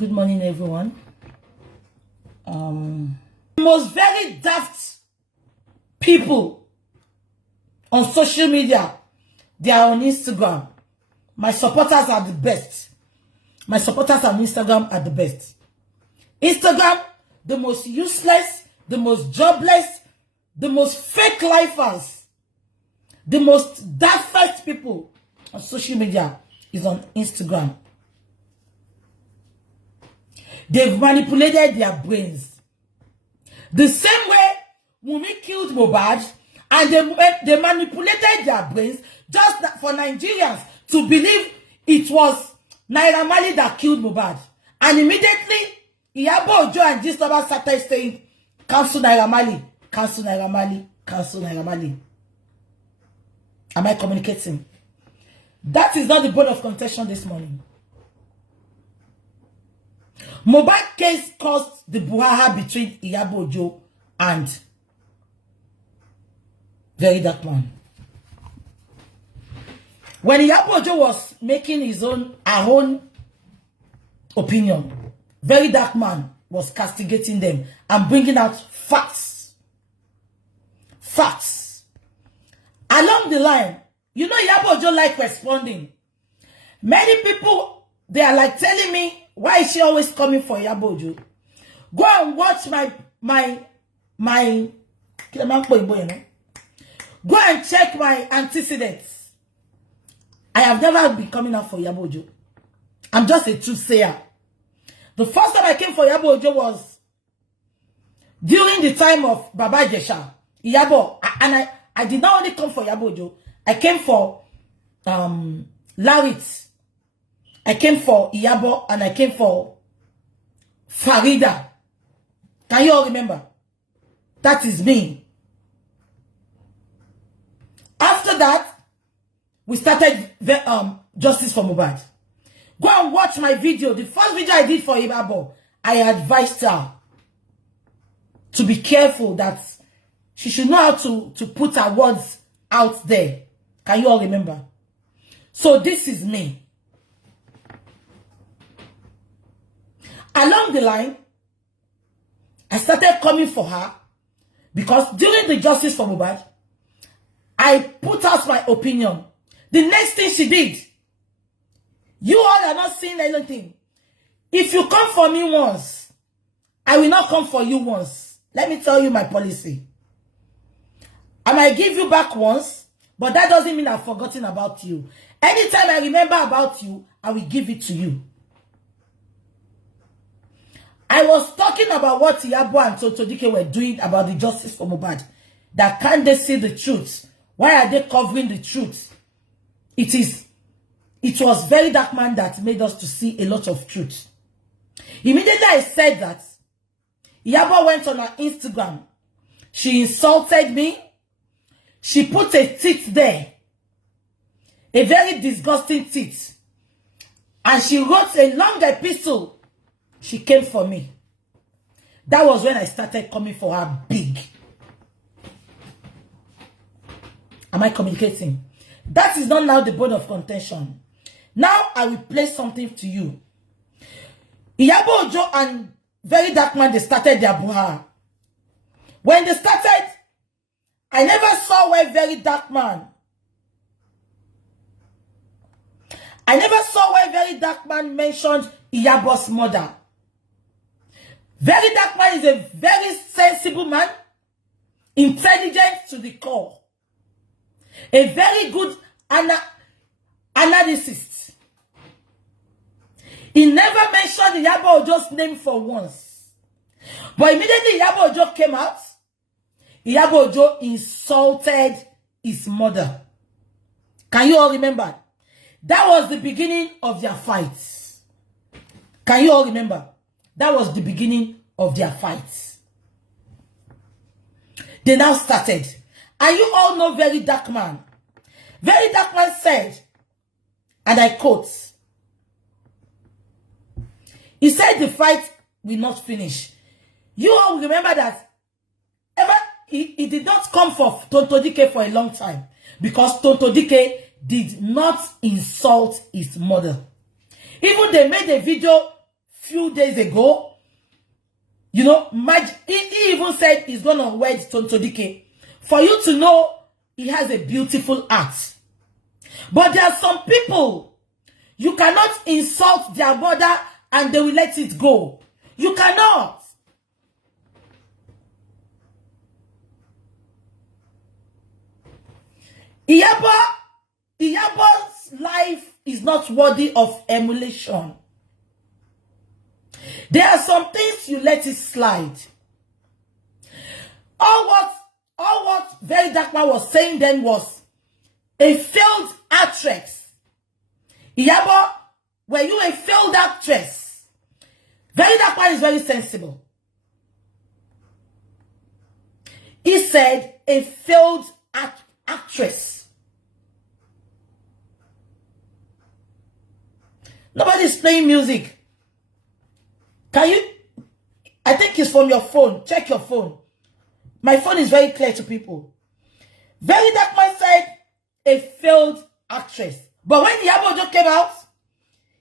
Good morning, everyone. The most very daft people on social media, they are on Instagram. My supporters are the best. My supporters on Instagram are the best. Instagram, the most useless, the most jobless, the most fake lifers, the most daft people on social media is on Instagram. They've manipulated their brains. The same way Wunmi killed Mohbad, and they manipulated their brains just for Nigerians to believe it was Naira Marley that killed Mohbad. And immediately, IYABO, OJO and jESSE started saying, cancel Naira Marley, cancel Naira Marley, cancel Naira Marley. Am I communicating? That is not the bone of contention this morning. Mohbad case caused the brouhaha between IYABO, OJO and VERYDARKBLACKMAN. When IYABO, OJO was making her own opinion, VERYDARKBLACKMAN was castigating them and bringing out facts. Facts. Along the line, you know IYABO, OJO like responding. Many people, they are like telling me, why is she always coming for IYABO, OJO? Go and watch go and check my antecedents. I have never been coming out for IYABO, OJO. I'm just a truth sayer. The first time I came for IYABO, OJO was during the time of Baba Jesha, IYABO, and I did not only come for IYABO, OJO. I came for Larit. I came for IYABO, and I came for Farida. Can you all remember? That is me. After that, we started the Justice for Mohbad. Go and watch my video. The first video I did for IYABO, I advised her to be careful, that she should know how to put her words out there. Can you all remember? So this is me. Along the line, I started coming for her because during the Justice for Mohbad, I put out my opinion. The next thing she did, you all are not seeing anything. If you come for me once, I will not come for you once. Let me tell you my policy. I might give you back once, but that doesn't mean I've forgotten about you. Anytime I remember about you, I will give it to you. I was talking about what IYABO and Totodike were doing about the Justice for Mohbad. That can't they see the truth? Why are they covering the truth? It was VERYDARKBLACKMAN that made us to see a lot of truth. Immediately I said that, IYABO went on her Instagram. She insulted me. She put a tit there. A very disgusting tit. And she wrote a long epistle. She came for me. That was when I started coming for her big. Am I communicating? That is not now the bone of contention. Now I will play something to you. IYABO, OJO and VERYDARKBLACKMAN, they started their brouhaha. When they started, I never saw where VERYDARKBLACKMAN mentioned IYABO's mother. VERYDARKBLACKMAN is a very sensible man, intelligent to the core, a very good analyst. He never mentioned IYABO, OJO's name for once. But immediately IYABO, OJO came out, IYABO, OJO insulted his mother. Can you all remember? That was the beginning of their fights. Can you all remember? That was the beginning of their fights. They now started. And you all know VERYDARKBLACKMAN. VERYDARKBLACKMAN said, and I quote, he said the fight will not finish. You all remember that he did not come for Totodike for a long time, because Totodike did not insult his mother. Even they made a video few days ago, you know, he even said he's going to wed Tonto Dike. For you to know, he has a beautiful heart. But there are some people, you cannot insult their mother and they will let it go. You cannot. Iyabo's life is not worthy of emulation. There are some things you let it slide. All what Very Dark Man was saying then was a failed actress. Iyabo, were you a failed actress? Very Dark Man is very sensible. He said a failed actress. Nobody's playing music. Can you? I think it's from your phone. Check your phone. My phone is very clear to people. Very Dark Man said a failed actress. But when IYABO OJO came out,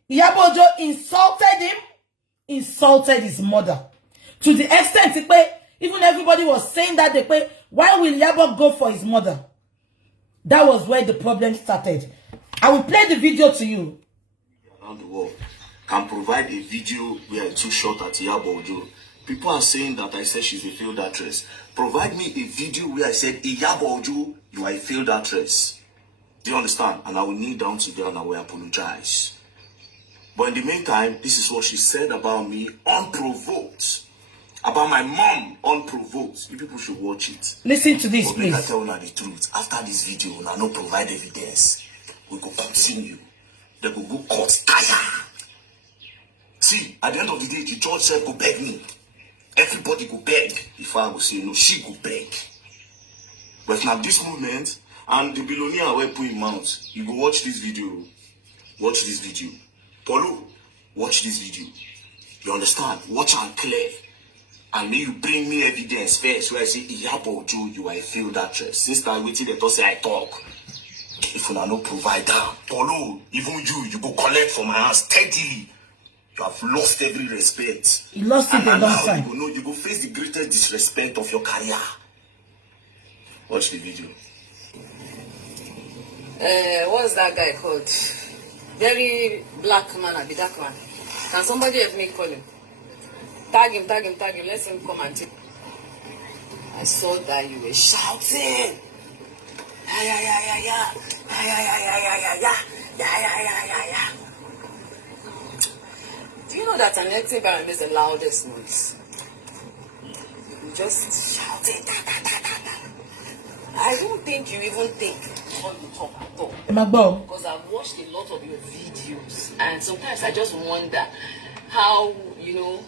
IYABO OJO insulted him, insulted his mother. To the extent that even everybody was saying that why will IYABO go for his mother? That was where the problem started. I will play the video to you. Around the world can provide a video where I took shot at IYABO OJO. People are saying that I said she's a failed actress. Provide me a video where I said, IYABO OJO, you are a failed actress. Do you understand? And I will kneel down to them and I will apologize. But in the meantime, this is what she said about me, unprovoked. About my mom, unprovoked. You people should watch it. Listen to this, but please. I tell you the truth. After this video, I no provide evidence. We go continue. They will go court tire. See, at the end of the day, the judge said go beg me. Everybody go beg. If I will say no, she go beg. But now this moment, and the billionaire will put him out. You go watch this video. Watch this video. Polo, watch this video. You understand? Watch and clear. And may you bring me evidence first where I say, IYABO OJO, you are a failed actress. Since I waited, they don't say I talk. If you are no provider, Polo, even you go collect from my hands steadily. You have lost every respect. You lost it a long time. You go face the greatest disrespect of your career. Watch the video. What's that guy called? Very black man, Obi Dark Man. Can somebody help me call him? Tag him. Let him come and take. I saw that you were shouting. Yeah. Do you know that an electric barrel makes the loudest noise? You just shouting. I don't think you even think what you talk at all. Because I've watched a lot of your videos, and sometimes I just wonder how, you know,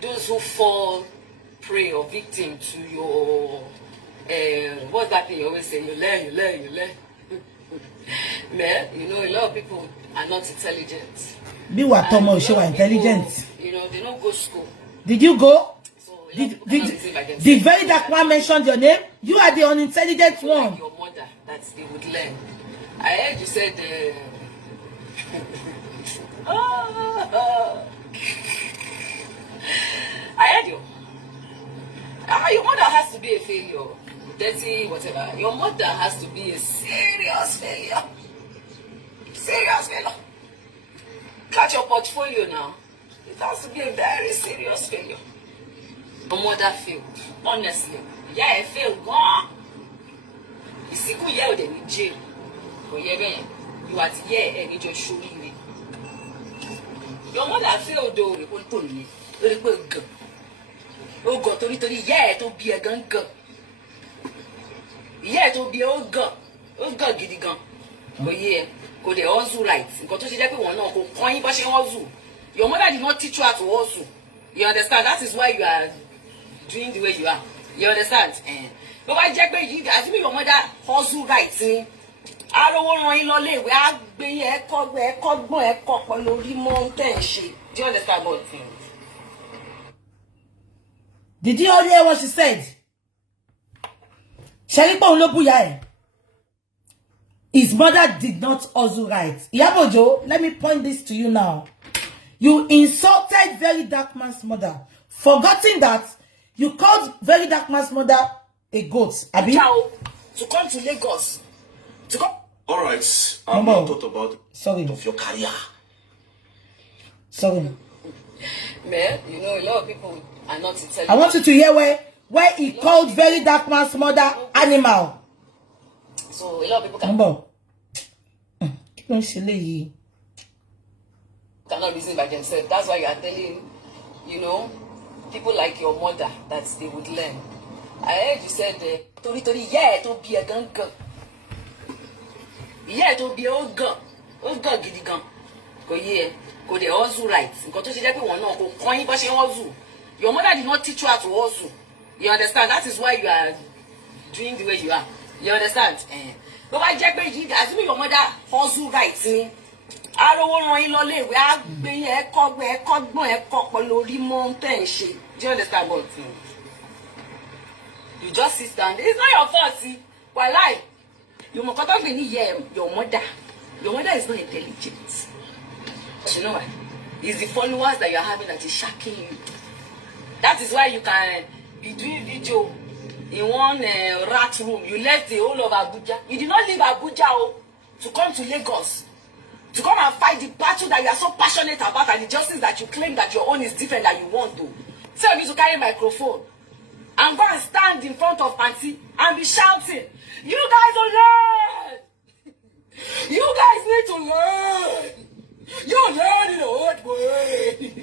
those who fall prey or victim to your what's that thing you always say? You learn. Man, you know, a lot of people are not intelligent. Be what Thomas show intelligent. People, you know, they don't go to school. Did you go? So did Very Dark Man mention your name? You are the unintelligent one. Like your mother, that they would learn. I heard you said I heard you. Your mother has to be a failure. Dirty, whatever. Your mother has to be a serious failure. Serious failure. Catch your portfolio now. It has to be a very serious failure. Your mother failed. Honestly. Yeah, I failed. Gone. You see, who yelled in jail? You are here and you just show me. Your mother failed though. Oh God, yeah, to be a gun. Yeah, to be a gun. Oh God, giddy gun. But yeah, go the also right. Go to the one no go coin bashing also. Your mother did not teach you how to also. You understand? That is why you are doing the way you are. You understand? But why Jack you as me your mother hustle right. I don't want to run in we are being a cog where cogbo a cock on the mountain shape. Do you understand about things? Did you all hear what she said? His mother did not also right. IYABO OJO, let me point this to you now. You insulted Very Dark Man's mother, forgetting that you called Very Dark Man's mother a goat. Abi? To come to Lagos. To come. All right. I'm not thought about of your career. Sorry. Man, you know, a lot of people are not intelligent. I want you to hear where he called Very Dark Man's mother animal. So a lot of people cannot reason by themselves. That's why you are telling, you know, people like your mother that they would learn. I heard you said, Tori, yeah, to be a gun. Yeah, to be a gun. Oh, God, giddy gun. Go, yeah. Go, they also right. Go to see that one, no, go, coin, but she also. Your mother did not teach you how to also. You understand? That is why you are doing the way you are. You understand? But I just believe, assuming your mother also right, me. I don't want to know we are being a cock, lori mountain shape. Do you understand what? You just sit down. It's not your fault, see. Why lie? You must not be near your mother. Your mother is not intelligent. You know what? It's the followers that you're having that is shocking you. That is why you can be doing video in one rat room. You left the whole of Abuja. You did not leave Abuja to come to Lagos. To come and fight the battle that you are so passionate about and the justice that you claim that your own is different than you want to. So you need to carry a microphone and go and stand in front of Auntie and be shouting, you guys will learn! You guys need to learn! You learn in the hard way!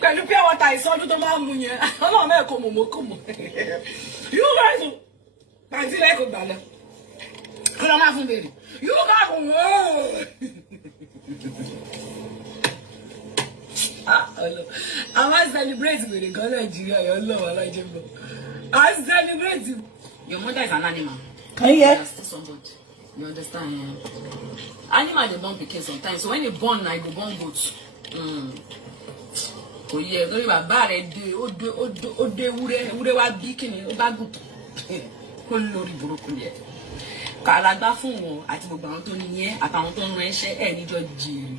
Pẹ̀lú pé àwọn ta ìsọdún tó máa ń mú yẹn, ọlọ́run mẹ́ẹ̀kọ́ mọ̀mọ́kọ́mọ́. You guys will... Auntie lẹ́kọ̀ọ́ gbà lọ. You got to learn. I want to celebrate with the girl Nigeria. Your love, I like you. I celebrate you. Your mother is an animal. Can you hear? You understand? Yeah? Animal they born pikin sometimes. So when they born, I go born goats. Oh yeah, go about bad. Ode ure wa bikini. Obagut. Kolori burúkú. Kàlágbá fún wọn àti gbogbo àwọn tó níyẹn àtàwọn tó ń ránṣẹ́ ẹ níjọ jèrè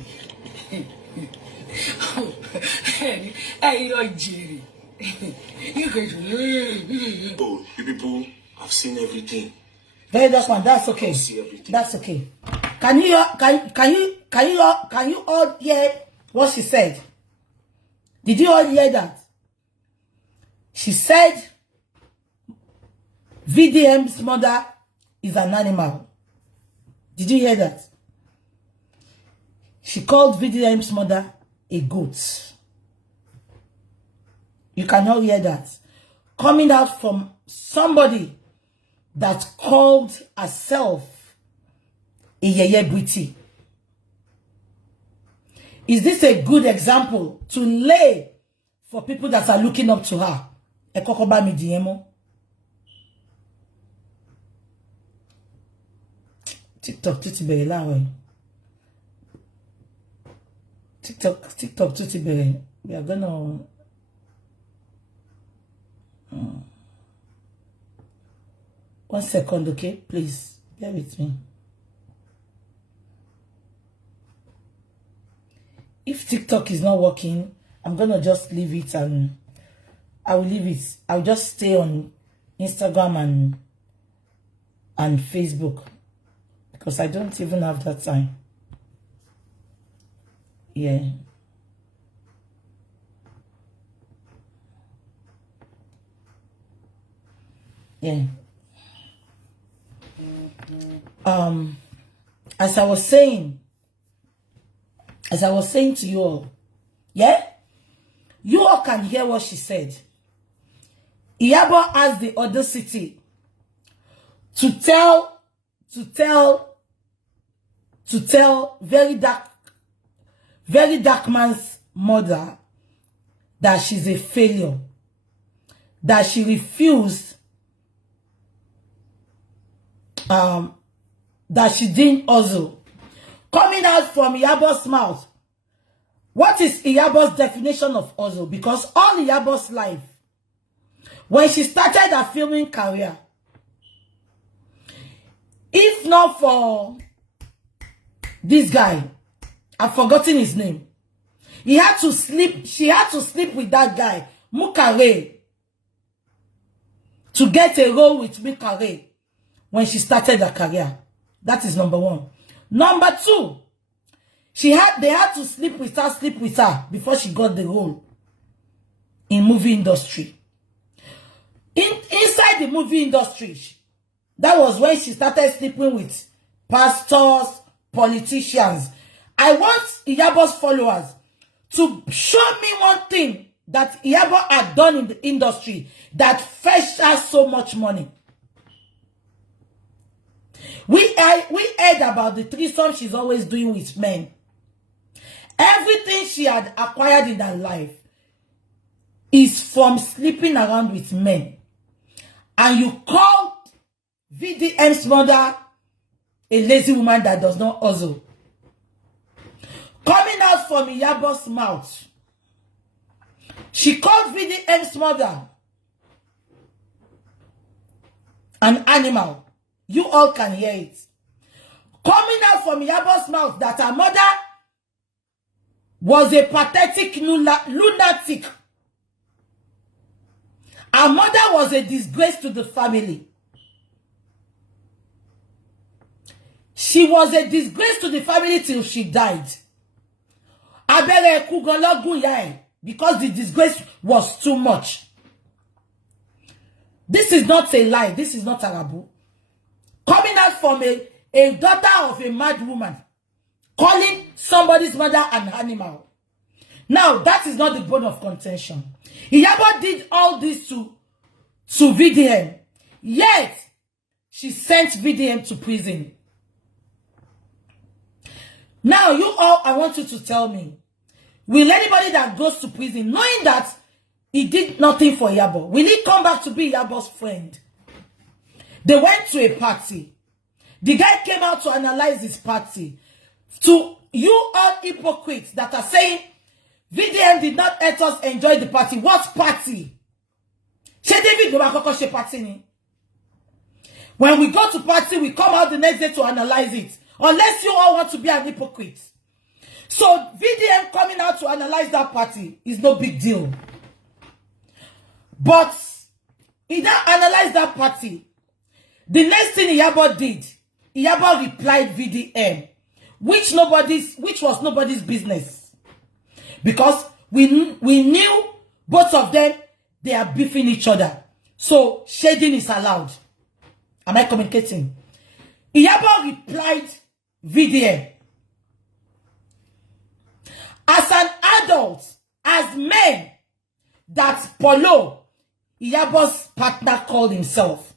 ẹ níjọ jèrè Oh, you people have seen everything. Very Dark Man, that's okay. That's okay. Can you all hear what she said? Did you all hear that? She said VDM's mother is an animal. Did you hear that? She called VDM's mother a goat. You cannot hear that. Coming out from somebody that called herself a yeye beauty. Is this a good example to lay for people that are looking up to her? Ekokoba mi diemo. TikTok tuti bere lawe. TikTok tuti bere. We are gonna one second, okay? Please bear with me. If TikTok is not working, I'm gonna just leave it and I will leave it. I'll just stay on Instagram and Facebook. Because I don't even have that time. Yeah. Yeah. As I was saying to you all, yeah? You all can hear what she said. IYABO has the audacity to tell Very Dark Man's mother that she's a failure, that she refused, that she didn't also. Coming out from IYABO's mouth, what is IYABO's definition of also? Because all IYABO's life, when she started her filming career, if not for this guy, I've forgotten his name. He had to sleep, she had to sleep with that guy, Mukare, to get a role with Mukare when she started her career. That is number one. Number two, they had to sleep with her before she got the role in movie industry. Inside the movie industry, that was when she started sleeping with pastors, politicians. I want Iyabo's followers to show me one thing that Iyabo had done in the industry that fetched her so much money. We heard about the threesome she's always doing with men. Everything she had acquired in her life is from sleeping around with men. And you call VDM's mother a lazy woman that does not hustle. Coming out from Iyabo's mouth, she called VDM's mother an animal. You all can hear it. Coming out from Iyabo's mouth that her mother was a pathetic lunatic. Her mother was a disgrace to the family. She was a disgrace to the family till she died. Because the disgrace was too much. This is not a lie. This is not Arabu. Coming out from a daughter of a mad woman, calling somebody's mother an animal. Now, that is not the bone of contention. Iyabo did all this to VDM. Yet, she sent VDM to prison. Now, you all, I want you to tell me, will anybody that goes to prison, knowing that he did nothing for Iyabo, will he come back to be Iyabo's friend? They went to a party. The guy came out to analyze his party. To you all hypocrites that are saying, VDM did not let us enjoy the party. What party? When we go to party, we come out the next day to analyze it. Unless you all want to be an hypocrite. So VDM coming out to analyze that party is no big deal. But he now analyzed that party. The next thing Iyabo did, Iyabo replied VDM, which was nobody's business. Because we knew both of them, they are beefing each other. So shading is allowed. Am I communicating? Iyabo replied VDM. As an adult, as men, that Polo, Iyabo's partner, called himself.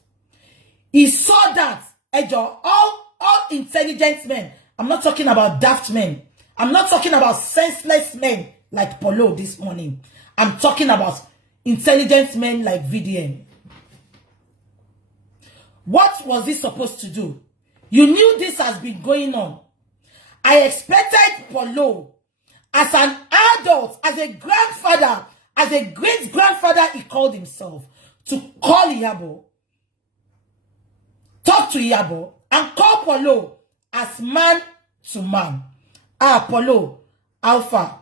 He saw that, all intelligent men, I'm not talking about daft men, I'm not talking about senseless men like Polo this morning. I'm talking about intelligent men like VDM. What was he supposed to do? You knew this has been going on. I expected Polo, as an adult, as a grandfather, as a great-grandfather he called himself, to call Iyabo, talk to Iyabo, and call Polo as man to man. Ah, Polo, Alpha,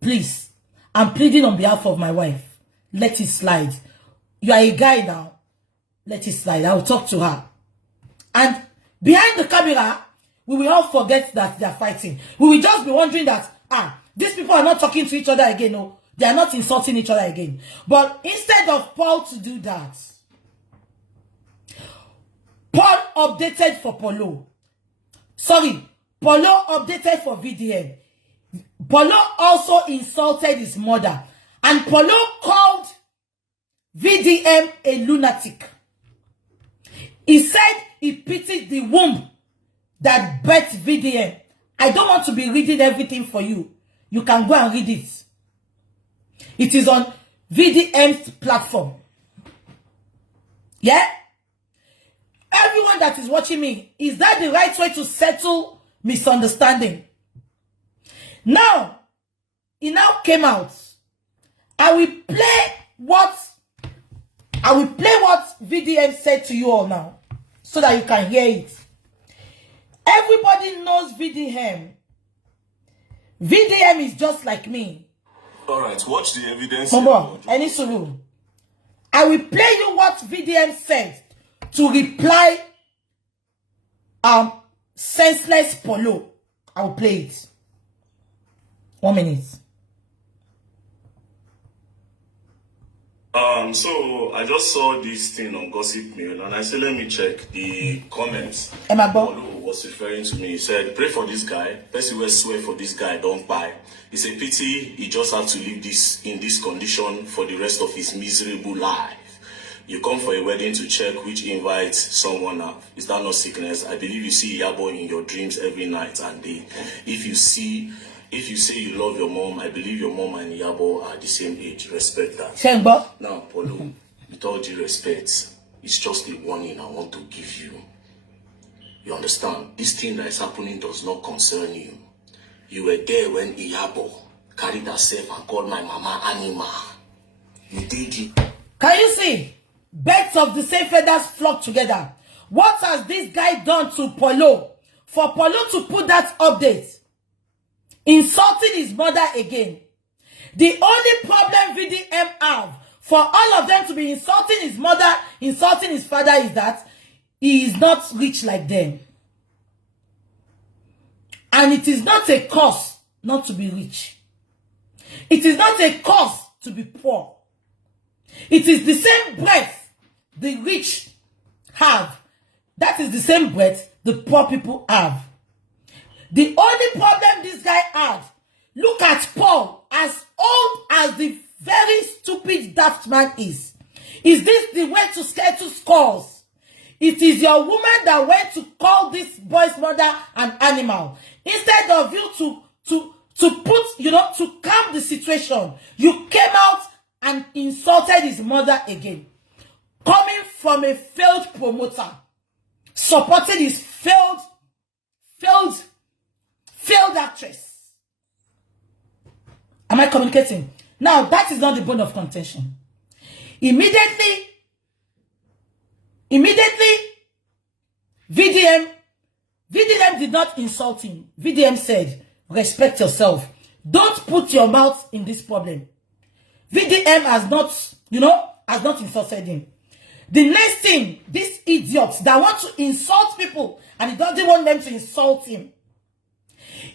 please, I'm pleading on behalf of my wife. Let it slide. You are a guy now. Let it slide. I'll talk to her. And behind the camera, we will all forget that they are fighting. We will just be wondering that, these people are not talking to each other again. No, they are not insulting each other again. But instead of Paul to do that, Paul updated for Polo. Sorry, Polo updated for VDM. Polo also insulted his mother. And Polo called VDM a lunatic. He said he pitied the womb that birthed VDM. I don't want to be reading everything for you. You can go and read it. It is on VDM's platform. Yeah? Everyone that is watching me, is that the right way to settle misunderstanding? Now, it now came out. I will play what VDM said to you all now, so that you can hear it. Everybody knows VDM. VDM is just like me. All right, watch the evidence. Momo, any suru. I will play you what VDM said to reply senseless Polo. I will play it. 1 minute. So I just saw this thing on Gossip Mail and I said, let me check the comments. Polo was referring to me. He said, pray for this guy. Person will swear for this guy, don't buy. It's a pity he just have to live this in this condition for the rest of his miserable life. You come for a wedding to check which invites someone up. Is that not sickness? I believe you see IYABO in your dreams every night and day. If you say you love your mom, I believe your mom and IYABO are the same age. Respect that. Shengbo. Now, Polo, with all due respect, it's just a warning I want to give you. You understand? This thing that is happening does not concern you. You were there when IYABO carried herself and called my mama Anima. You did it. Can you see? Birds of the same feathers flock together. What has this guy done to Polo? For Polo to put that update, insulting his mother again. The only problem VDM have for all of them to be insulting his mother, insulting his father is that he is not rich like them. And it is not a cause not to be rich. It is not a cause to be poor. It is the same breath the rich have. That is the same breath the poor people have. The only problem this guy had, look at Paul, as old as the very stupid daft man is this the way to schedule scores? It is your woman that went to call this boy's mother an animal. Instead of you to put, to calm the situation, you came out and insulted his mother again. Coming from a failed promoter, supporting his failed actress. Am I communicating? Now, that is not the bone of contention. Immediately, VDM did not insult him. VDM said, respect yourself. Don't put your mouth in this problem. VDM has not insulted him. The next thing, these idiots that want to insult people and he doesn't want them to insult him.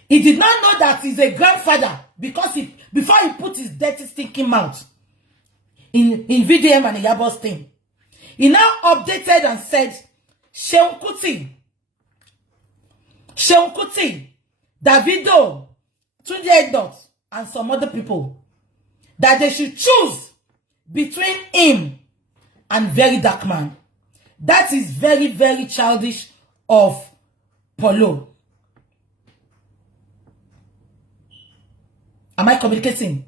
He did not know that he's a grandfather because before he put his dirty stinking mouth in VDM and IYABO's thing. He now updated and said, Seun Kuti, Davido, Tunde Edot, and some other people, that they should choose between him and VERYDARKBLACKMAN. That is very, very childish of Polo. Am I communicating?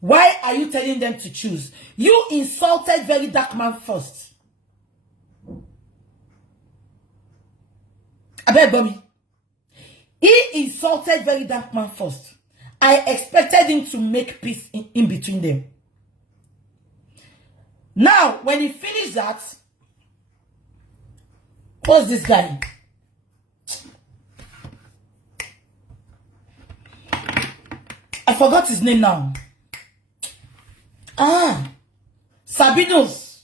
Why are you telling them to choose? You insulted VERYDARKBLACKMAN first. I beg Bobby. He insulted VERYDARKBLACKMAN first. I expected him to make peace in between them. Now, when he finished that, what's this guy? I forgot his name now. Sabinus.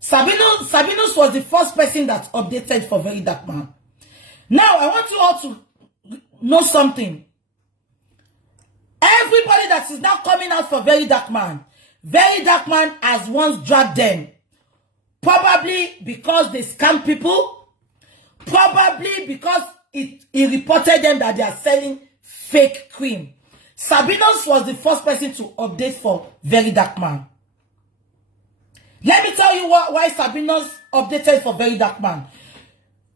Sabinus was the first person that updated for VERYDARKBLACKMAN. Now, I want you all to know something. Everybody that is now coming out for VERYDARKBLACKMAN has once dragged them. Probably because they scam people. Probably because he reported them that they are selling fake cream. Sabinus was the first person to update for VERYDARKBLACKMAN. Let me tell you why Sabinus updated for VERYDARKBLACKMAN.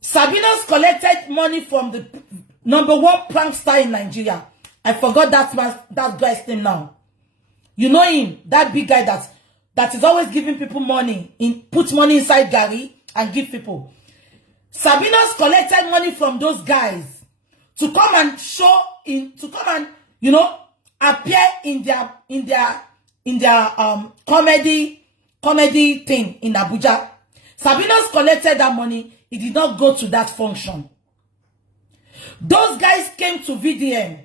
Sabinus collected money from the #1 prankster in Nigeria. I forgot that guy's name now. You know him, that big guy that is always giving people money, put money inside Gary and give people. Sabinus collected money from those guys to come and appear in their comedy thing in Abuja. Sabinus collected that money. He did not go to that function. Those guys came to VDM.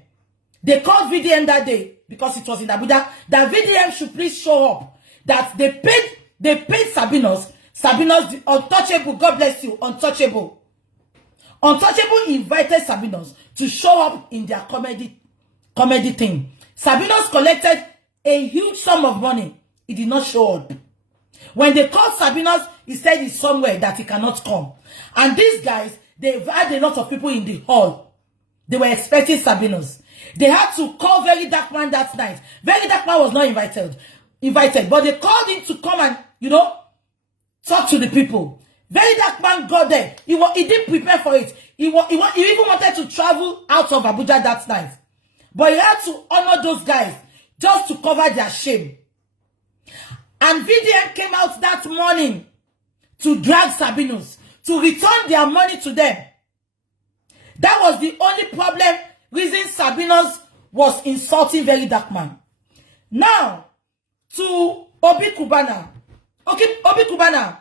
They called VDM that day because it was in Abuja. That VDM should please show up. That they paid Sabinos. Sabinos, the untouchable. God bless you, untouchable. Untouchable invited Sabinos to show up in their comedy thing. Sabinos collected a huge sum of money. He did not show up. When they called Sabinos, he said he's somewhere that he cannot come. And these guys, they've had a lot of people in the hall. They were expecting Sabinos. They had to call VERYDARKBLACKMAN that night. VERYDARKBLACKMAN was not invited, but they called him to come and, talk to the people. VERYDARKBLACKMAN got there. He didn't prepare for it. He even wanted to travel out of Abuja that night. But he had to honor those guys just to cover their shame. And VDM came out that morning to drag Sabinos, to return their money to them. That was the only reason Sabinos was insulting VERYDARKBLACKMAN. Now, to Obi Cubana. Okay, Obi Cubana,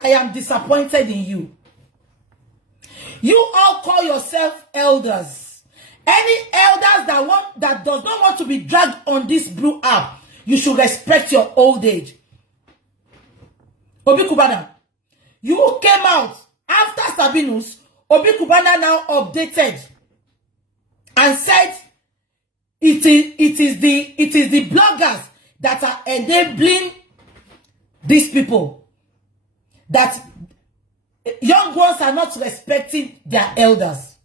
I am disappointed in you. You all call yourself elders. Any elders that does not want to be dragged on this blue app, you should respect your old age. Obi Cubana, you came out after Sabinos. Obi Cubana now updated and said it is the bloggers that are enabling these people, that young ones are not respecting their elders.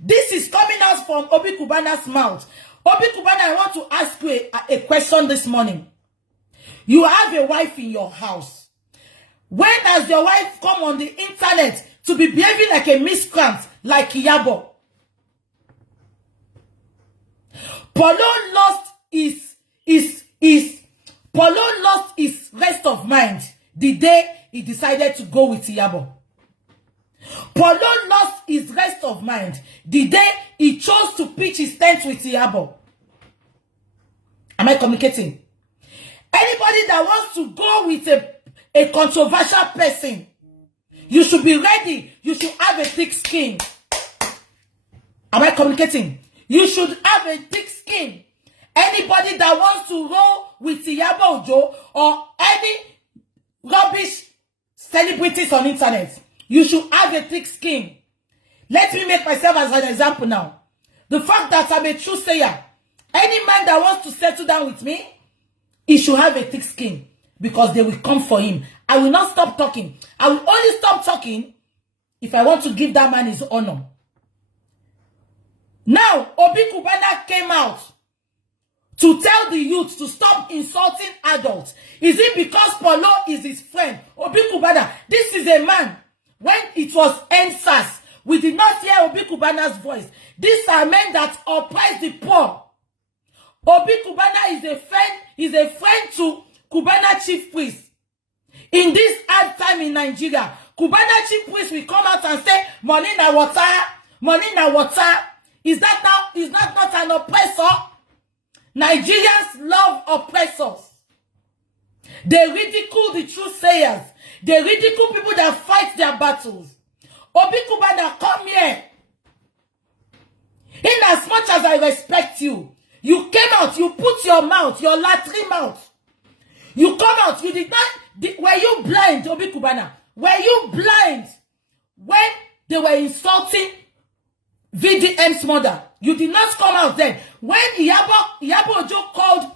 This is coming out from Obi Cubana's mouth. Obi Cubana, I want to ask you a question this morning. You have a wife in your house. When has your wife come on the internet to be behaving like a miscreant, like IYABO? Polo lost his rest of mind the day he decided to go with IYABO. Polo lost his rest of mind the day he chose to pitch his tent with IYABO. Am I communicating? Anybody that wants to go with a controversial person, you should be ready. You should have a thick skin. Am I communicating? You should have a thick skin. Anybody that wants to roll with IYABO OJO or any rubbish celebrities on internet, you should have a thick skin. Let me make myself as an example now. The fact that I'm a true sayer, any man that wants to settle down with me, he should have a thick skin, because they will come for him. I will not stop talking. I will only stop talking if I want to give that man his honor. Now, Obi Cubana came out to tell the youth to stop insulting adults. Is it because Polo is his friend? Obi Cubana, this is a man. When it was NSAS, we did not hear Obi Cubana's voice. These are men that oppress the poor. Obi Cubana is a friend to Cubana chief priest. In this hard time in Nigeria, Cubana chief priest will come out and say, money na water, money na water. Is that not an oppressor? Nigerians love oppressors. They ridicule the truth sayers. They ridicule people that fight their battles. Obi Cubana, come here. In as much as I respect you, you came out, you put your mouth, your latrine mouth. You come out, you did not, were you blind, Obi Cubana? Were you blind when they were insulting VDM's mother? You did not come out then. When IYABO OJO called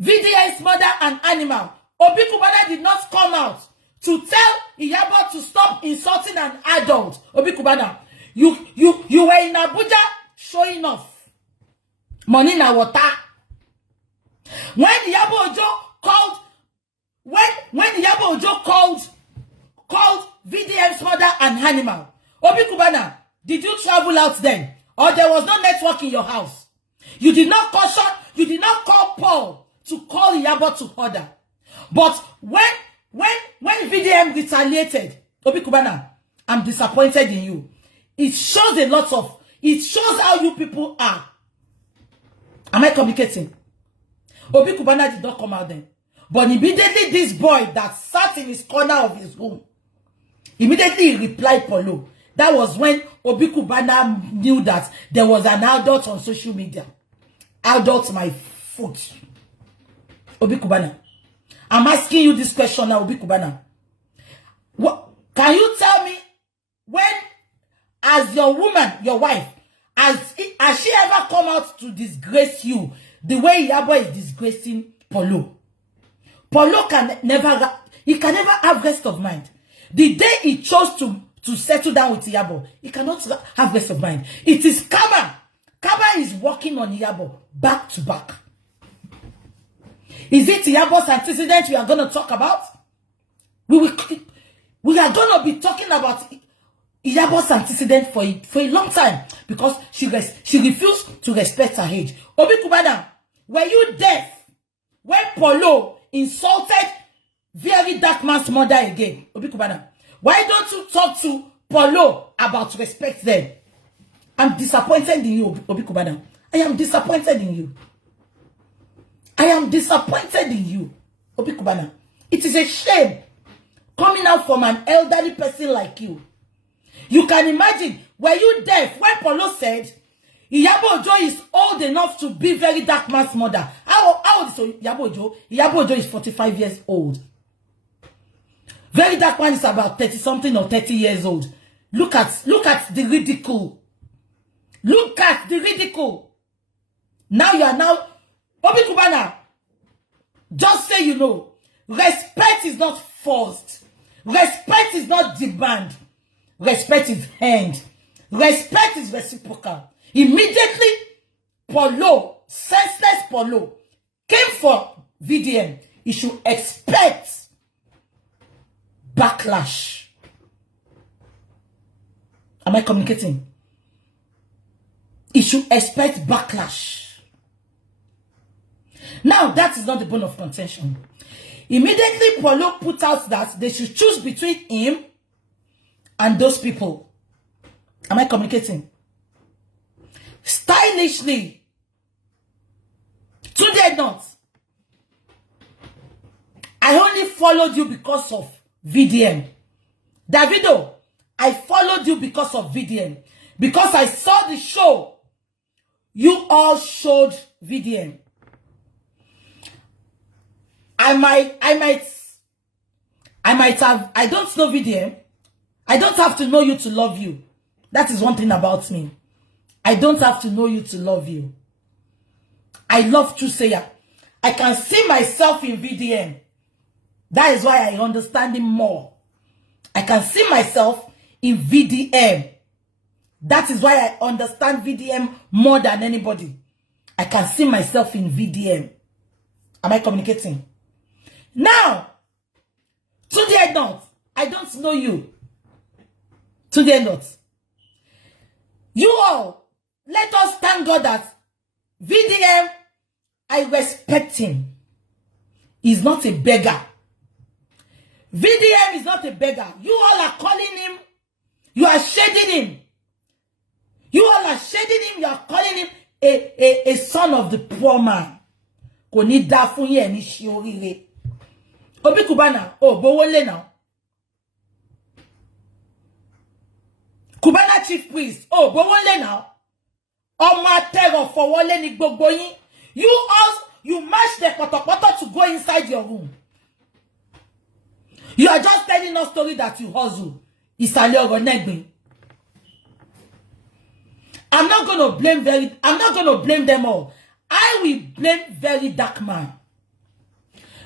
VDM's mother an animal, Obi Cubana did not come out to tell IYABO to stop insulting an adult. Obi Cubana, you were in Abuja showing off. Money na water. When IYABO OJO called, when IYABO OJO called VDM's mother an animal, Obi Cubana, did you travel out then? Or there was no network in your house? You did not caution, you did not call Paul to call IYABO to order. But when VDM retaliated, Obi Cubana, I'm disappointed in you. It shows it shows how you people are. Am I communicating? Obi Cubana did not come out then. But immediately this boy that sat in his corner of his room, immediately he replied Polo That was when Obi Cubana knew that there was an adult on social media. Adult my foot. Obi Cubana. I'm asking you this question now, Obi Cubana. What, can you tell me when, as your woman, your wife, has she ever come out to disgrace you the way IYABO is disgracing Polo? Polo can never have rest of mind. The day he chose to settle down with IYABO, he cannot have rest of mind. It is Kama. Kama is working on IYABO back to back. Is it IYABO's antecedent we are going to talk about? We are going to be talking about IYABO's antecedent for a long time because she refused to respect her age. Obi Cubana, were you deaf when Polo insulted VERYDARKBLACKMAN's mother again? Obi Cubana, why don't you talk to Polo about respect then? I'm disappointed in you, Obi Cubana. I am disappointed in you. I am disappointed in you, Obi Cubana. It is a shame coming out from an elderly person like you. You can imagine, were you deaf when Polo said IYABO is old enough to be VERYDARKBLACKMAN's mother? How old is IYABO? IYABO is 45 years old. VERYDARKBLACKMAN is about 30 something or 30 years old. Look at the ridicule. Look at the ridicule. Now you are now Obi Cubana. Just say you know. Respect is not forced. Respect is not demand. Respect is earned. Respect is reciprocal. Immediately, Polo, senseless Polo, came for VDM. You should expect backlash. Am I communicating? You should expect backlash. Now, that is not the bone of contention. Immediately, Polo put out that they should choose between him and those people. Am I communicating? Stylishly. Today not. I only followed you because of VDM. Davido, I followed you because of VDM. Because I saw the show. You all showed VDM. I might have, I don't know VDM. I don't have to know you to love you. That is one thing about me. I don't have to know you to love you. I love Trusayer. I can see myself in VDM. That is why I understand him more. I can see myself in VDM. That is why I understand VDM more than anybody. I can see myself in VDM. Am I communicating? Now, to the end note, I don't know you. To the end note. You all, let us thank God that VDM, I respect him. He's not a beggar. VDM is not a beggar. You all are calling him. You are shading him. You all are shading him. You are calling him a son of the poor man. Kò ní dá fún yín ní ṣe oríire. Obi Cubana, oh, bowole now. Cubana chief priest, oh, bowole now. Ọmọ terror for wole ni gbogbo yín. You match the potopoto to go inside your room. You are just telling us story that you hustle. Ìsàlẹ̀ ọ̀rọ̀ nẹ́gbin. I'm not going to blame them all. I will blame VERYDARKBLACKMAN.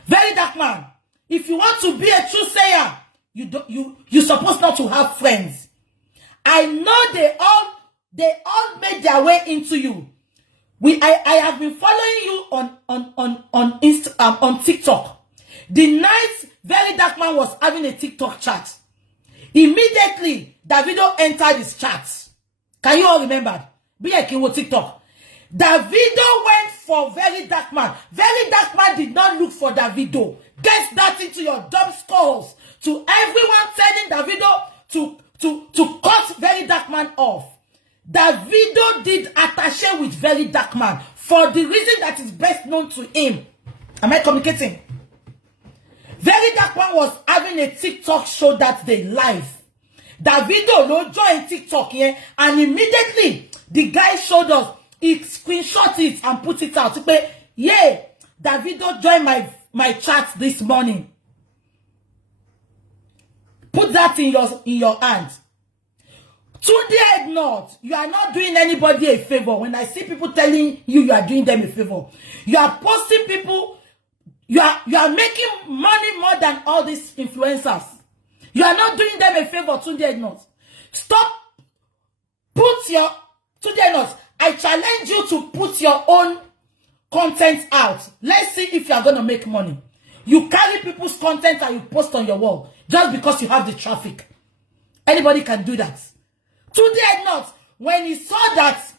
VERYDARKBLACKMAN, if you want to be a true sayer, you're supposed not to have friends. I know they all made their way into you. I have been following you on TikTok. The night VERYDARKBLACKMAN was having a TikTok chat, immediately Davido entered his chat. Can you all remember? Be a king with TikTok. Davido went for VERYDARKBLACKMAN. VERYDARKBLACKMAN did not look for Davido. Get that into your dumb skulls. To everyone telling Davido to cut VERYDARKBLACKMAN off. Davido did attaché with VERYDARKBLACKMAN for the reason that is best known to him. Am I communicating? VERYDARKBLACKMAN was having a TikTok show that day live. Davido no join TikTok here, and immediately the guy showed us. He screenshot it and put it out. Yeah, Davido joined my chat this morning. Put that in your hand. Today, not. You are not doing anybody a favor. When I see people telling you are doing them a favor, you are posting people. You are making money more than all these influencers. You are not doing them a favor. Today, not. Stop. Put your today, not. I challenge you to put your own content out. Let's see if you are going to make money. You carry people's content and you post on your wall just because you have the traffic. Anybody can do that. Today, not. When he saw that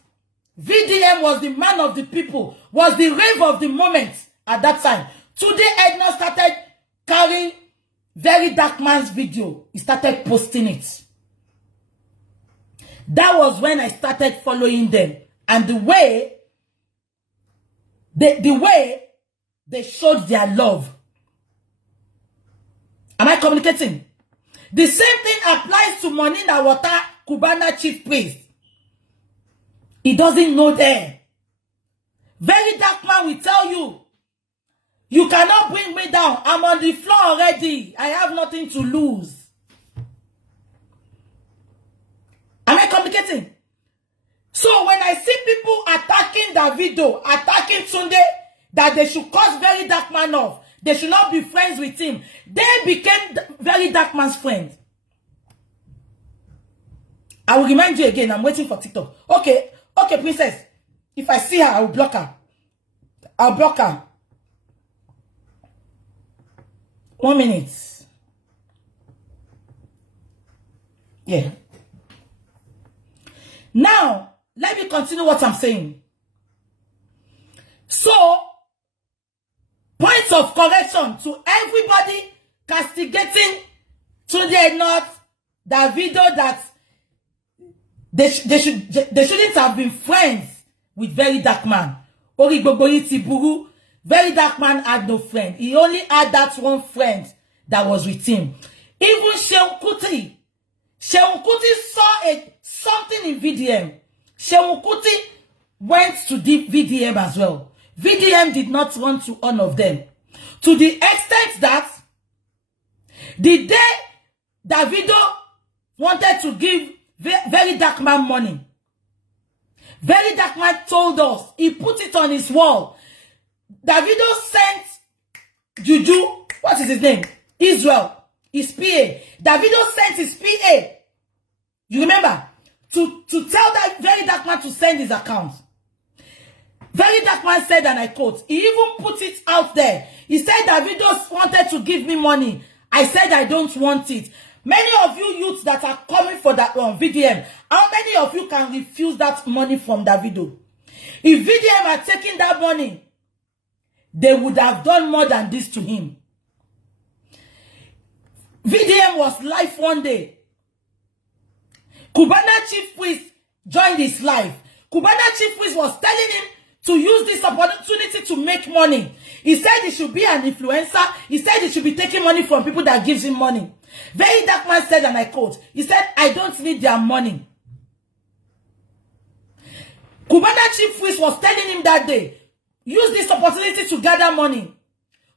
VDM was the man of the people, was the rave of the moment at that time, today Edna started carrying Very Dark Man's video. He started posting it. That was when I started following them. And the way they showed their love. Am I communicating? The same thing applies to Monina Water Cubana chief priest. He doesn't know them. Very Dark Man will tell you, you cannot bring me down. I'm on the floor already. I have nothing to lose. Am I communicating? So when I see people attacking Davido, attacking Tunde, that they should cut Very Dark Man off, they should not be friends with him, they became Very Dark Man's friend. I will remind you again, I'm waiting for TikTok. Okay, princess. If I see her, I will block her. I'll block her. 1 minute. Yeah. Now, let me continue what I'm saying. So, points of correction to everybody castigating to the north, Davido, that they shouldn't have been friends with Very Dark Man. Very Dark Man had no friend. He only had that one friend that was with him. Even Sheun Kuti saw something in VDM. Sheun Kuti went to the VDM as well. VDM did not want to honor of them. To the extent that the day Davido wanted to give Very Dark Man money, Very Dark Man told us, he put it on his wall. Davido sent Juju, what is his name? Israel, his PA. Davido sent his PA. You remember? To tell that Very Dark Man to send his account. Very Dark Man said, and I quote, he even put it out there. He said, Davido wanted to give me money. I said, I don't want it. Many of you youths that are coming for that VDM, how many of you can refuse that money from Davido? If VDM had taken that money, they would have done more than this to him. VDM was live one day. Cubana chief priest joined his life. Cubana chief priest was telling him to use this opportunity to make money. He said he should be an influencer. He said he should be taking money from people that gives him money. Very Dark Man said, and I quote, he said, I don't need their money. Cubana chief priest was telling him that day, use this opportunity to gather money.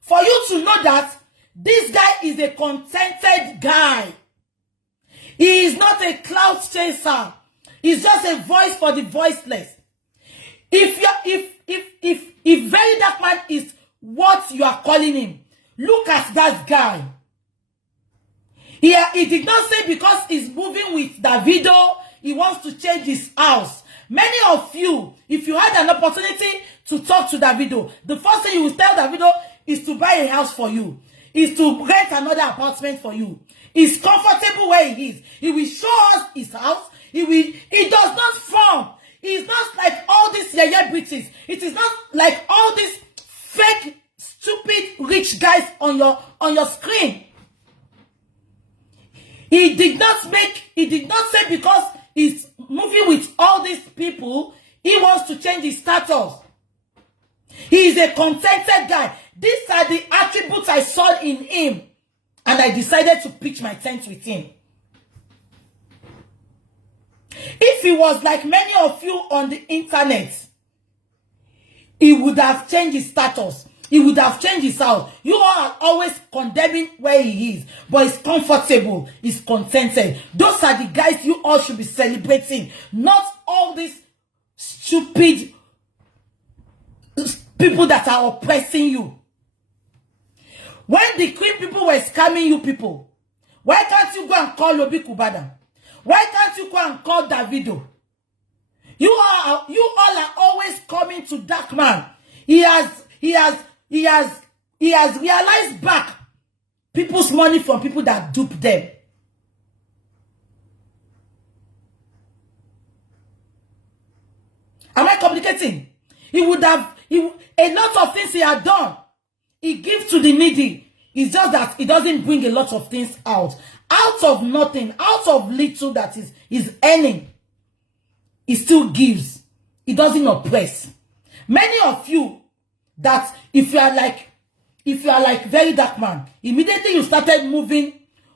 For you to know that this guy is a contented guy. He is not a clout chaser. He's just a voice for the voiceless. If Very Dark Man is what you are calling him, look at that guy. He did not say because he's moving with Davido, he wants to change his house. Many of you, if you had an opportunity to talk to Davido, the first thing you will tell Davido is to buy a house for you, is to rent another apartment for you. He's comfortable where he is. He will show us his house. He does not form. He's not like all these British. It is not like all these fake, stupid, rich guys on your screen. He did not say because he's moving with all these people, he wants to change his status. He is a contented guy. These are the attributes I saw in him. And I decided to pitch my tent with him. If he was like many of you on the internet, he would have changed his status. He would have changed his house. You all are always condemning where he is, but he's comfortable, he's contented. Those are the guys you all should be celebrating, not all these stupid people that are oppressing you. When the Queen people were scamming you people, why can't you go and call Obi Cubana? Why can't you go and call Davido? You all are always coming to Dark Man. He has realized back people's money from people that dupe them. Am I communicating? A lot of things he had done. He gives to the needy. It's just that he doesn't bring a lot of things out. Out of nothing, out of little that is earning, he still gives. He doesn't oppress. Many of you that if you are like very dark man, immediately you started moving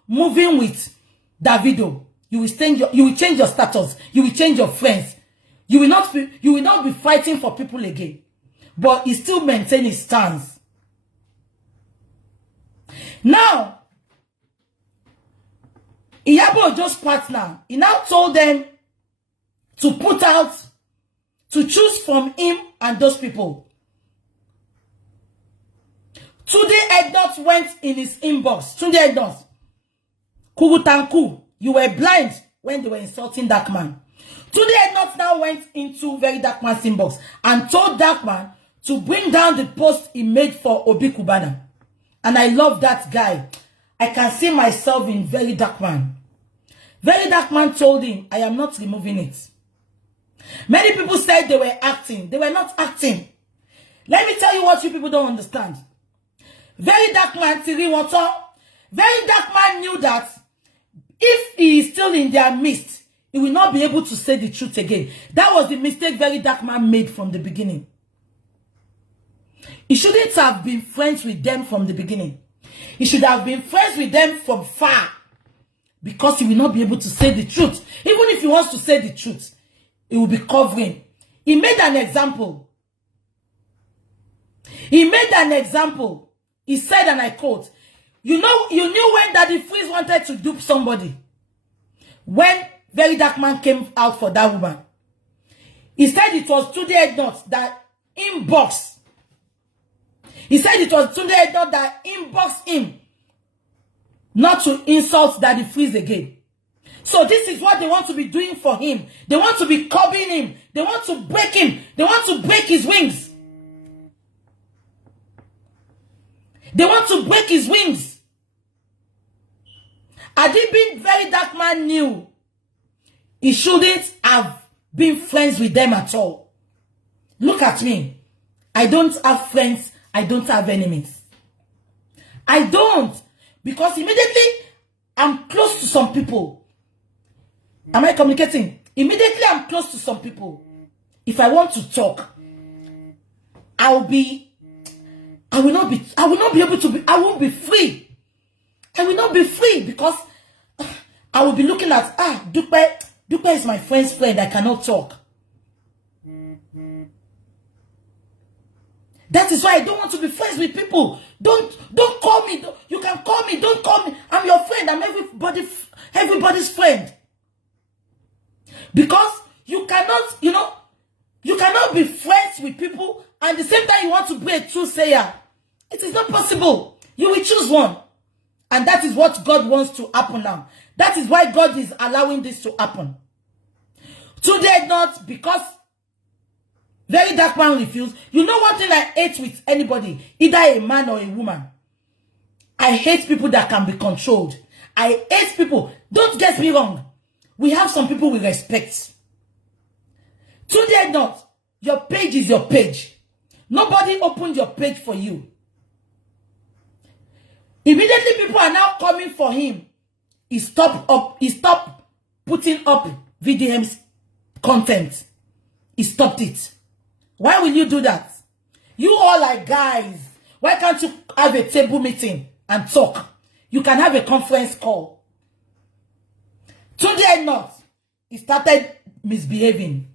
with Davido, you will change your status, you will change your friends. You will not be fighting for people again. But he still maintains his stance. Now, IYABO just partner. He now told them to choose from him and those people. Tunde Ednut went in his inbox. Tunde Ednut, Kurutanku, you were blind when they were insulting Dark Man. Tunde Ednut now went into Very Dark Man's inbox and told Dark Man to bring down the post he made for Obi Cubana. And I love that guy. I can see myself in Very Dark Man. Very Dark Man told him, I am not removing it. Many people said they were acting. They were not acting. Let me tell you what you people don't understand. Very Dark Man, Very Dark Man knew that if he is still in their midst, he will not be able to say the truth again. That was the mistake Very Dark Man made from the beginning. He shouldn't have been friends with them from the beginning. He should have been friends with them from far. Because he will not be able to say the truth. Even if he wants to say the truth, he will be covering. He made an example. He said, and I quote, you knew when Daddy Freeze wanted to dupe somebody. When Very Dark Man came out for that woman. He said it was Tunde Ednut that inboxed. He said it was Tunde Ednut that inboxed him not to insult Daddy Freeze again. So this is what they want to be doing for him. They want to be curbing him. They want to break him. They want to break his wings. They want to break his wings. Had he been Very Dark Man knew, he shouldn't have been friends with them at all. Look at me. I don't have friends. I don't have enemies. I don't. Because immediately, I'm close to some people. Am I communicating? Immediately, I'm close to some people. If I want to talk, I won't be free because I will be looking at, Dupe is my friend's friend. I cannot talk. That is why I don't want to be friends with people. Don't call me. You can call me. Don't call me. I'm your friend. I'm everybody's friend. Because you cannot be friends with people and at the same time you want to be a true sayer. It is not possible. You will choose one. And that is what God wants to happen now. That is why God is allowing this to happen. Today, not because Very Dark Man refused. You know one thing I hate with anybody, either a man or a woman? I hate people that can be controlled. I hate people. Don't get me wrong. We have some people we respect. Today, not. Your page is your page. Nobody opened your page for you. Immediately, people are now coming for him. He stopped putting up VDM's content. He stopped it. Why will you do that? You all are guys. Why can't you have a table meeting and talk? You can have a conference call. Today not. he started misbehaving.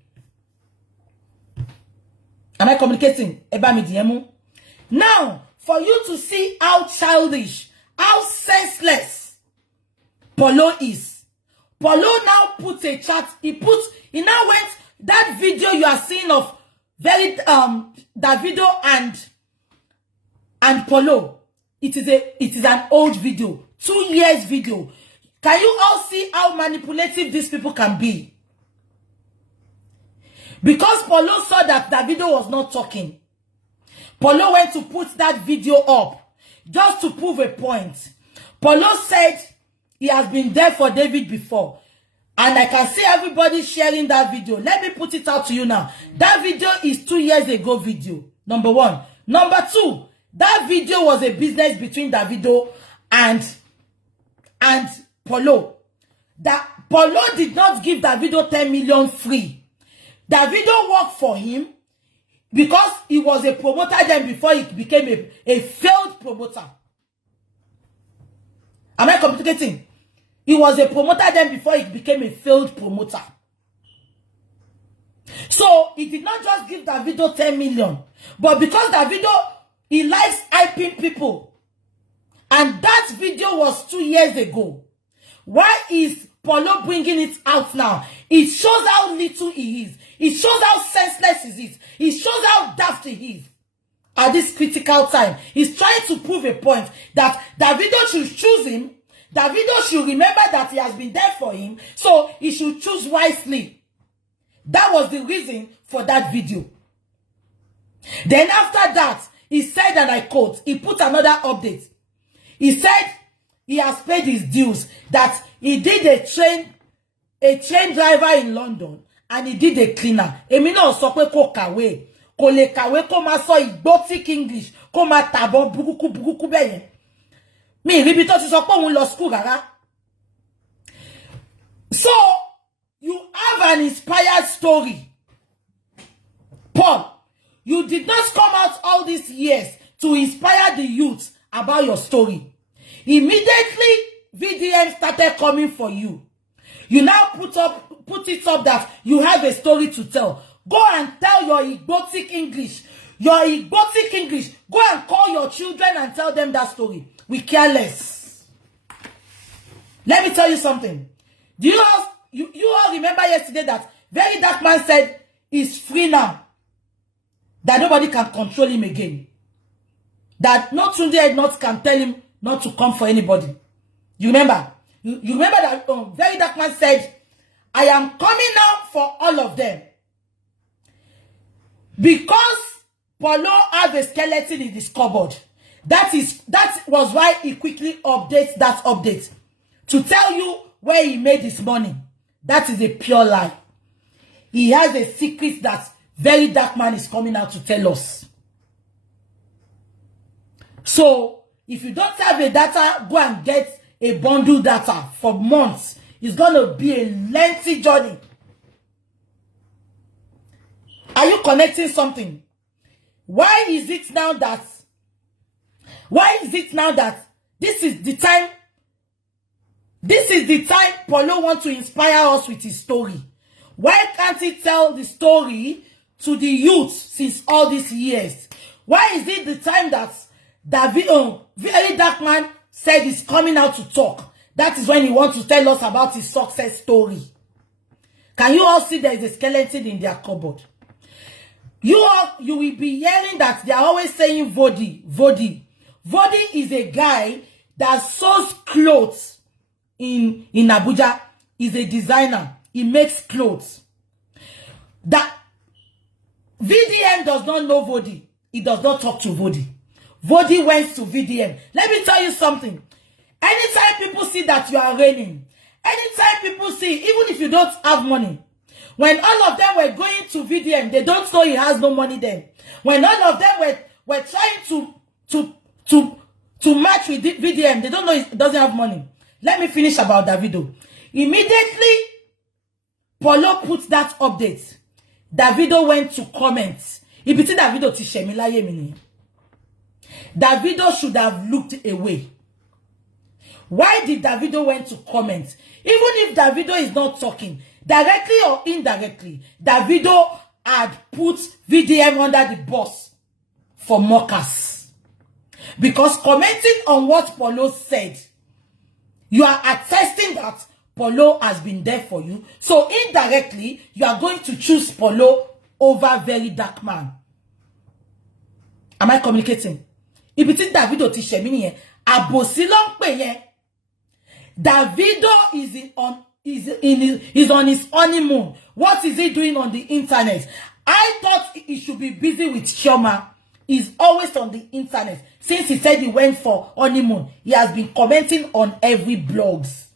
Am I communicating? Now, for you to see how childish, how senseless Polo is. Polo now puts a chat. He now went that video you are seeing of Davido and Polo. It is an old video, 2 years video. Can you all see how manipulative these people can be? Because Polo saw that Davido was not talking, Polo went to put that video up just to prove a point. Polo said he has been there for David before. And I can see everybody sharing that video. Let me put it out to you now. That video is 2 years ago video. Number one. Number two, that video was a business between Davido and Polo. That Polo did not give Davido 10 million free. Davido worked for him because he was a promoter then before he became a failed promoter. Am I communicating? He was a promoter then before he became a failed promoter. So he did not just give Davido 10 million. But because Davido, he likes hyping people. And that video was 2 years ago. Why is Polo bringing it out now? It shows how little he is. It shows how senseless he is. It shows how daft he is. At this critical time, he's trying to prove a point that Davido should choose him. Davido should remember that he has been there for him. So he should choose wisely. That was the reason for that video. Then after that, he said, and I quote, he put another update. He said he has paid his dues, that he did a train driver in London and he did a cleaner. Èmi náà sọ pé kó kàwé, kò lè kàwé kó máa sọ exotic English, kó máa tàbọ̀ burúkú bẹ́yẹn. Mi rí bí tó ti sọ pé òun lọ school rárá. So, you have an inspired story. Paul, you did not come out all these years to inspire the youth about your story. Immediately, VDM started coming for you. You now put it up that you have a story to tell. Go and tell your exotic English. Your exotic English. Go and call your children and tell them that story. We care less. Let me tell you something. Do you all remember yesterday that VERYDARKBLACKMAN said he's free now? That nobody can control him again. That no Tunde not can tell him not to come for anybody. You remember? You remember that VERYDARKBLACKMAN said, I am coming now for all of them. Because Polo has a skeleton in his cupboard. That was why he quickly updates that update. To tell you where he made his money. That is a pure lie. He has a secret that VERYDARKBLACKMAN is coming out to tell us. So, if you don't have a data, go and get a bundle data for months. It's going to be a lengthy journey. Are you connecting something? Why is it now that this is the time Polo wants to inspire us with his story? Why can't he tell the story to the youth since all these years? Why is it the time that VERYDARKBLACKMAN said he's coming out to talk? That is when he wants to tell us about his success story. Can you all see there is a skeleton in their cupboard? You will be hearing that they are always saying Vodi. Vodi is a guy that sews clothes in Abuja. He's a designer. He makes clothes. That VDM does not know Vodi. He does not talk to Vodi. Vodi went to VDM. Let me tell you something. Anytime people see that you are raining, anytime people see, even if you don't have money, when all of them were going to VDM, they don't know he has no money then. When all of them were trying to match with VDM, they don't know he doesn't have money. Let me finish about Davido. Immediately, Polo put that update. Davido went to comment. If it's Davido Tishemilaye mini. Davido should have looked away. Why did Davido went to comment? Even if Davido is not talking, directly or indirectly, Davido had put VDM under the bus for mockers. Because commenting on what Polo said, you are attesting that Polo has been there for you. So indirectly, you are going to choose Polo over Very Dark Man. Am I communicating? If it is Davido ti ṣe mí nìyẹn, àbòsí ló ń pè yẹn. Davido is on his honeymoon. What is he doing on the internet? I thought he should be busy with Chioma. He's always on the internet. Since he said he went for honeymoon, he has been commenting on every blogs.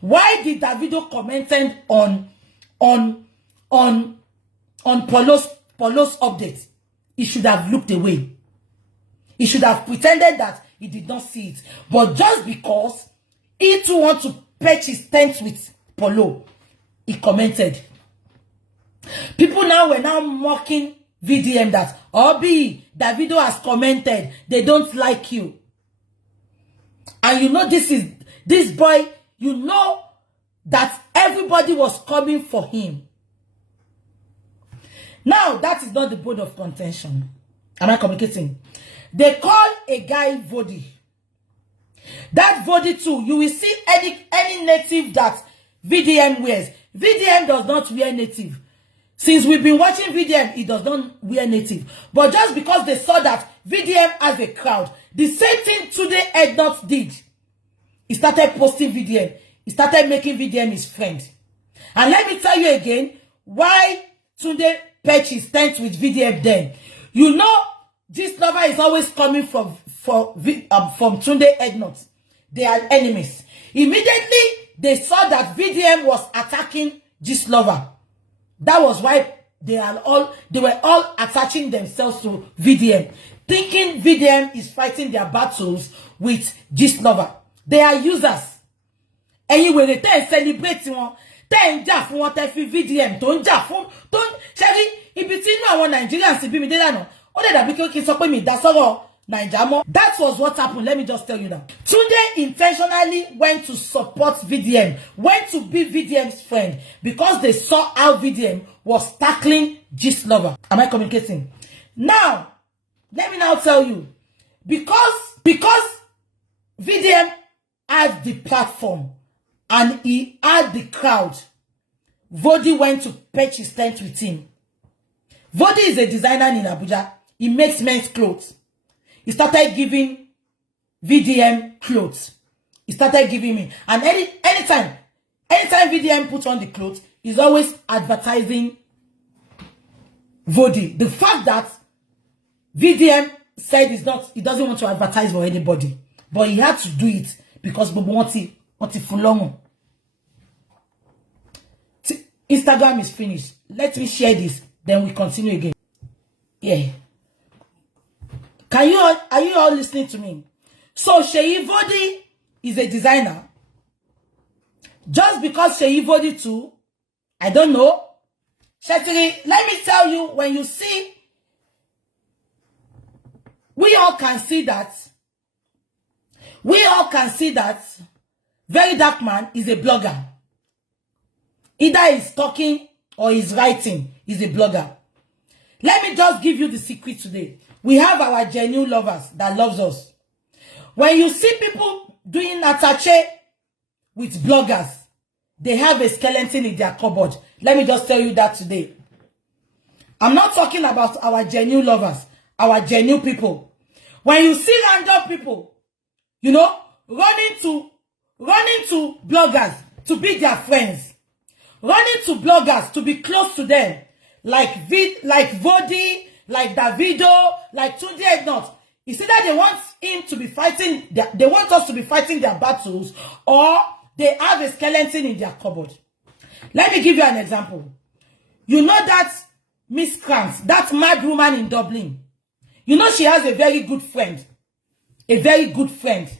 Why did Davido commented on Polo's update? He should have looked away. He should have pretended that he did not see it. But just because he too wants to patch his tent with Polo, he commented. People now were now mocking VDM that, Obi, Davido has commented, they don't like you. And you know this boy, you know that everybody was coming for him. Now, that is not the bone of contention. Am I communicating? They call a guy Vody. That Vody too, you will see any native that VDM wears. VDM does not wear native. Since we've been watching VDM, he does not wear native. But just because they saw that VDM has a crowd, the same thing today Ednot did. He started posting VDM. He started making VDM his friend. And let me tell you again, why Tunde patch his tent with VDM then. You know, this lover is always coming from Tunde Ednot. They are enemies. Immediately, they saw that VDM was attacking this lover. That was why they were all attaching themselves to VDM, thinking VDM is fighting their battles with this lover. They are users. Anyway, they celebrate one. They jà fún wọn tẹ́ fi VDM tó ń jà fún tó ń ṣẹ́rí ibi tí inú àwọn Nigerians bí mi dé lánàá. Ó dẹ̀ dàbí kí sọ pé mi dá sọ́rọ̀ Naija mọ́. That was what happened. Let me just tell you that. Tunde intentionally went to support VDM, went to be VDM's friend because they saw how VDM was tackling Gist Lover. Am I communicating? Now, let me now tell you, because VDM had the platform and he had the crowd, Vody went to patch his tent with him. Vody is a designer in Abuja. He makes men's clothes. He started giving VDM clothes. He started giving me. And anytime VDM puts on the clothes, he's always advertising Vody. The fact that VDM said he doesn't want to advertise for anybody, but he had to do it because Instagram is finished. Let me share this, then we continue again. Yeah. Are you all listening to me? So Sheyi Vody is a designer. Just because Sheyi Vody too, I don't know. Shetiri, let me tell you, when you see, we all can see that Very Dark Man is a blogger. Either he's talking or he's writing. He's a blogger. Let me just give you the secret today. We have our genuine lovers that loves us. When you see people doing attache with bloggers, they have a skeleton in their cupboard. Let me just tell you that today. I'm not talking about our genuine lovers, our genuine people. When you see random people, you know, running to bloggers to be their friends, running to bloggers to be close to them, like Vody, like Davido, like Tunde Ednot. It's either they want him to be fighting, they want us to be fighting their battles, or they have a skeleton in their cupboard. Let me give you an example. You know that Miss Krantz, that mad woman in Dublin. You know she has a very good friend. A very good friend.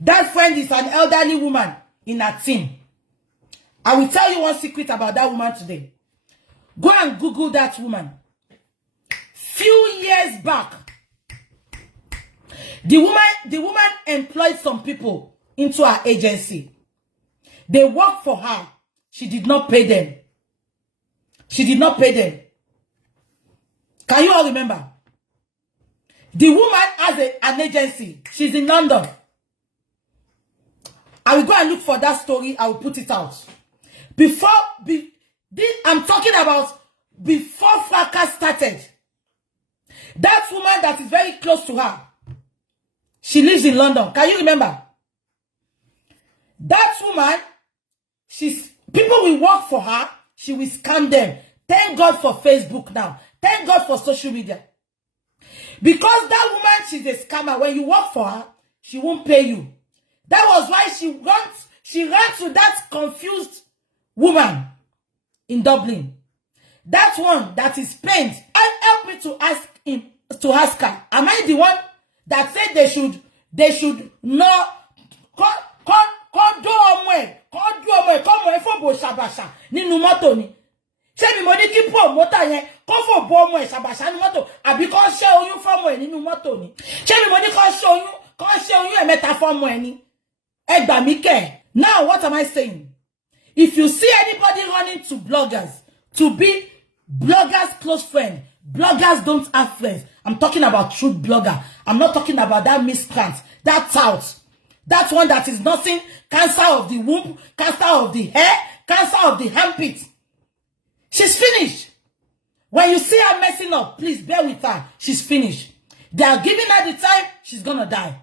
That friend is an elderly woman in her team. I will tell you one secret about that woman today. Go and Google that woman. Few years back, the woman employed some people into her agency. They work for her. she did not pay them. She did not pay them. Can you all remember? The woman has an agency. She's in London. I will go and look for that story. I will put it out. I'm talking about before fracas started. That woman that is very close to her, she lives in London. Can you remember? That woman, people will work for her. She will scam them. Thank God for Facebook now. Thank God for social media. Because that woman, she's a scammer. When you work for her, she won't pay you. That was why she ran to that confused woman in Dublin. That one that is pained. And help me to ask her, am I the one that said they should not do nínú mọ́tò ni? Ṣé mi mo ní kí promoter yẹn kó fò bo ọmọ ẹ̀ ṣàbàṣà nínú mọ́tò àbí kó ṣe oyún fọ́mọ ẹ̀ nínú mọ́tò ni? Ṣé mi mo ní kó ṣe oyún ẹ̀mẹ́ta fọ́mọ ẹ̀ ni? Ẹ gbà mí kẹ́. Now what am I saying? If you see anybody running to bloggers to be bloggers' close friend, bloggers don't have friends. I'm talking about truth blogger. I'm not talking about that miscreant, that tout. That one that is nothing, cancer of the womb, cancer of the hair, cancer of the armpit. She's finished. When you see her messing up, please bear with her. She's finished. They are giving her the time, she's gonna die.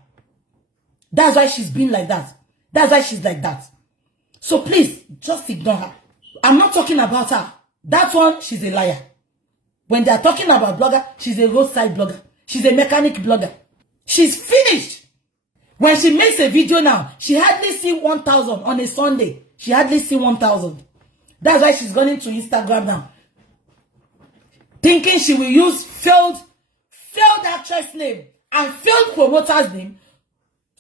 That's why she's been like that. That's why she's like that. So please, just ignore her. I'm not talking about her. That one, she's a liar. When they are talking about blogger, she's a roadside blogger. She's a mechanic blogger. She's finished. When she makes a video now, she hardly see 1,000 on a Sunday. She hardly see 1,000. That's why she's going into Instagram now. Thinking she will use failed actress name and failed promoter's name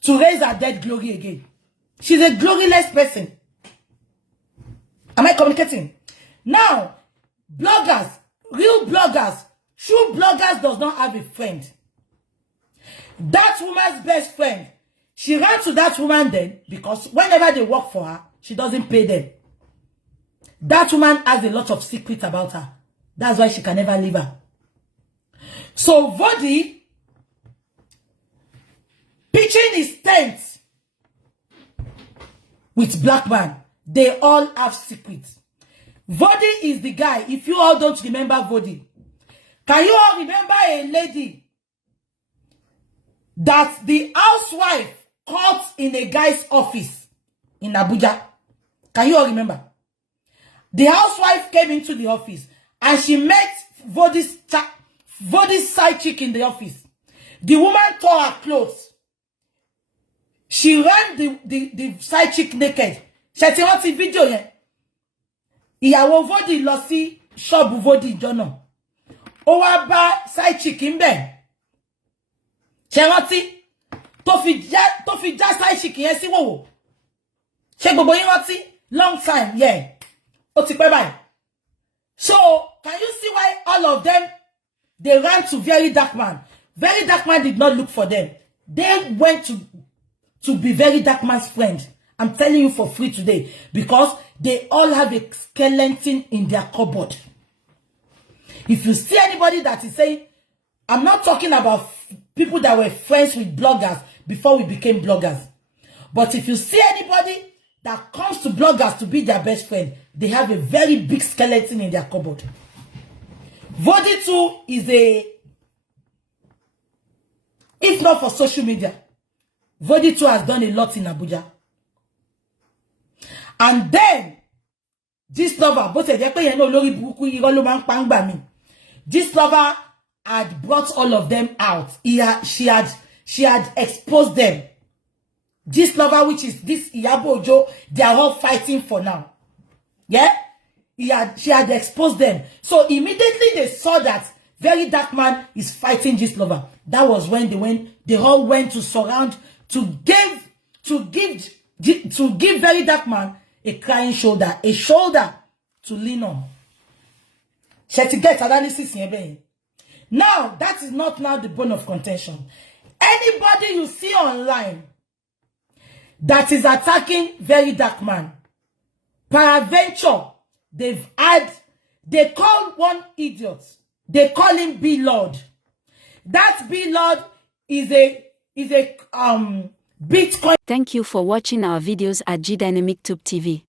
to raise her dead glory again. She's a gloryless person. Am I communicating? Now, bloggers, real bloggers, true bloggers does not have a friend. That woman's best friend, she ran to that woman then because whenever they work for her, she doesn't pay them. That woman has a lot of secrets about her. That's why she can never leave her. So Vody pitching his tent with Blackman. They all have secrets. Vody is the guy. If you all don't remember Vody, can you all remember a lady that the housewife caught in a guy's office in Abuja? Can you all remember? The housewife came into the office and she met Vody's side chick in the office. The woman tore her clothes. She ran the side chick naked. She ti rántí video yẹn. Ìyàwó Vody lọ sí shop Vody jọ́nà. Ó wá bá side chick ńbẹ̀. Ṣé rántí tó fi já side chick yẹn sí wòwò. Ṣé gbogbo yín rántí? Long time, yeah. Ó ti pẹ́ báyìí. So, can you see why all of them, they ran to VERYDARKBLACKMAN? VERYDARKBLACKMAN did not look for them. They went to be VERYDARKBLACKMAN's friend. I'm telling you for free today. Because they all have a skeleton in their cupboard. If you see anybody that is saying, I'm not talking about people that were friends with bloggers before we became bloggers. But if you see anybody that comes to bloggers to be their best friend, they have a very big skeleton in their cupboard. Vody too is if not for social media, Vody too has done a lot in Abuja. And then, this lover, this lover had brought all of them out. She had exposed them. This lover, which is this IYABO OJO, they are all fighting for now. Yeah? She had exposed them. So immediately they saw that VERYDARKBLACKMAN is fighting this lover. That was when they all went to surround, to give VERYDARKBLACKMAN a crying shoulder, a shoulder to lean on. She to get analysis here. Now, that is not now the bone of contention. Anybody you see online that is attacking VERYDARKBLACKMAN, peradventure, they call one idiot. They call him B Lord. That B Lord is a Bitcoin. Thank you for watching our videos at Gdynamictube TV.